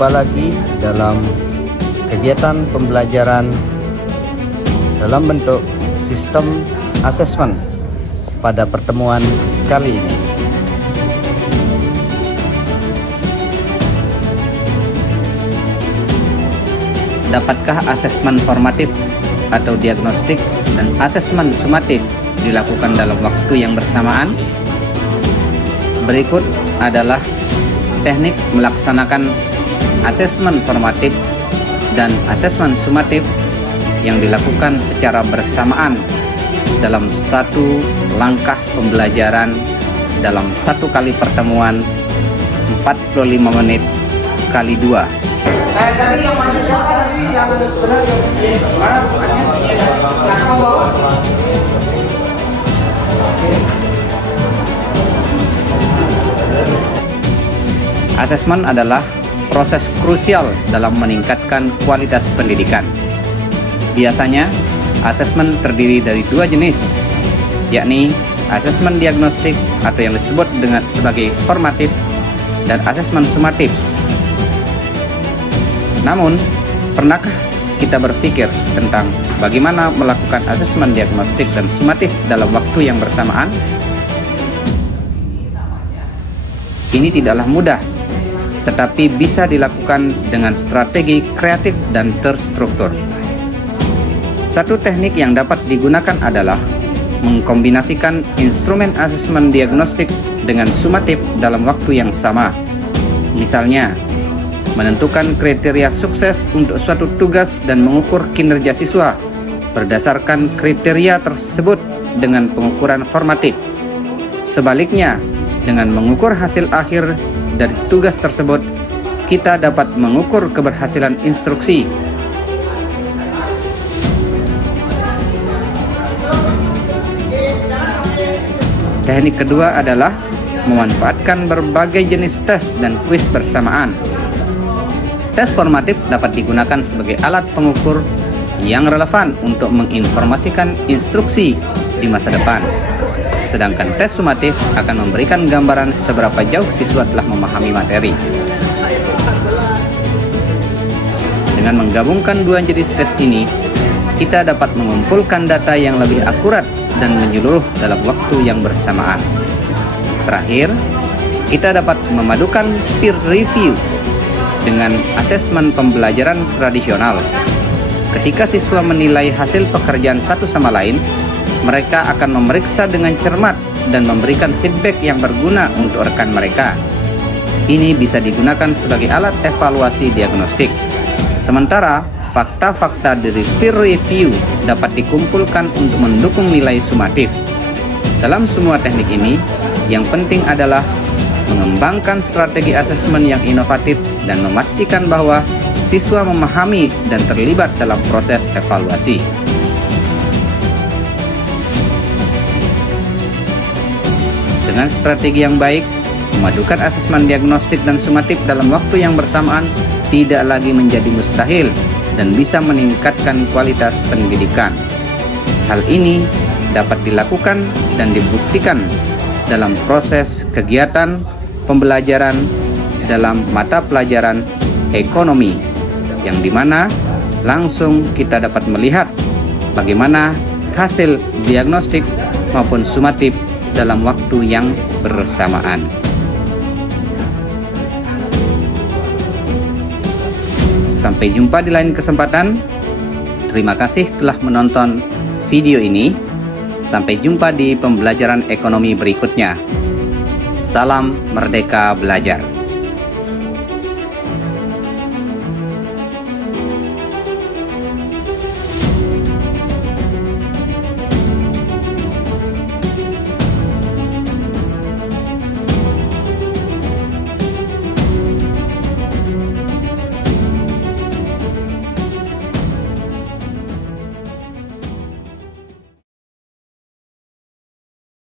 Jumpa lagi dalam kegiatan pembelajaran dalam bentuk sistem asesmen pada pertemuan kali ini. Dapatkah asesmen formatif atau diagnostik dan asesmen sumatif dilakukan dalam waktu yang bersamaan? Berikut adalah teknik melaksanakan asesmen formatif dan asesmen sumatif yang dilakukan secara bersamaan dalam satu langkah pembelajaran dalam satu kali pertemuan 45 menit kali 2. Asesmen adalah proses krusial dalam meningkatkan kualitas pendidikan. Biasanya, asesmen terdiri dari dua jenis, yakni asesmen diagnostik atau yang disebut sebagai formatif dan asesmen sumatif. Namun, pernahkah kita berpikir tentang bagaimana melakukan asesmen diagnostik dan sumatif dalam waktu yang bersamaan? Ini tidaklah mudah, tetapi bisa dilakukan dengan strategi kreatif dan terstruktur. Satu teknik yang dapat digunakan adalah mengkombinasikan instrumen asesmen diagnostik dengan sumatif dalam waktu yang sama. Misalnya, menentukan kriteria sukses untuk suatu tugas dan mengukur kinerja siswa berdasarkan kriteria tersebut dengan pengukuran formatif. Sebaliknya, dengan mengukur hasil akhir dari tugas tersebut, kita dapat mengukur keberhasilan instruksi. Teknik kedua adalah memanfaatkan berbagai jenis tes dan kuis bersamaan. Tes formatif dapat digunakan sebagai alat pengukur yang relevan untuk menginformasikan instruksi di masa depan. Sedangkan tes sumatif akan memberikan gambaran seberapa jauh siswa telah memahami materi. Dengan menggabungkan dua jenis tes ini, kita dapat mengumpulkan data yang lebih akurat dan menyeluruh dalam waktu yang bersamaan. Terakhir, kita dapat memadukan peer review dengan asesmen pembelajaran tradisional. Ketika siswa menilai hasil pekerjaan satu sama lain, mereka akan memeriksa dengan cermat dan memberikan feedback yang berguna untuk rekan mereka. Ini bisa digunakan sebagai alat evaluasi diagnostik. Sementara, fakta-fakta dari peer review dapat dikumpulkan untuk mendukung nilai sumatif. Dalam semua teknik ini, yang penting adalah mengembangkan strategi asesmen yang inovatif dan memastikan bahwa siswa memahami dan terlibat dalam proses evaluasi. Dengan strategi yang baik, memadukan asesmen diagnostik dan sumatif dalam waktu yang bersamaan tidak lagi menjadi mustahil dan bisa meningkatkan kualitas pendidikan. Hal ini dapat dilakukan dan dibuktikan dalam proses kegiatan pembelajaran dalam mata pelajaran ekonomi, yang dimana langsung kita dapat melihat bagaimana hasil diagnostik maupun sumatif dalam waktu yang bersamaan. Sampai jumpa di lain kesempatan. Terima kasih telah menonton video ini. Sampai jumpa di pembelajaran ekonomi berikutnya. Salam Merdeka Belajar.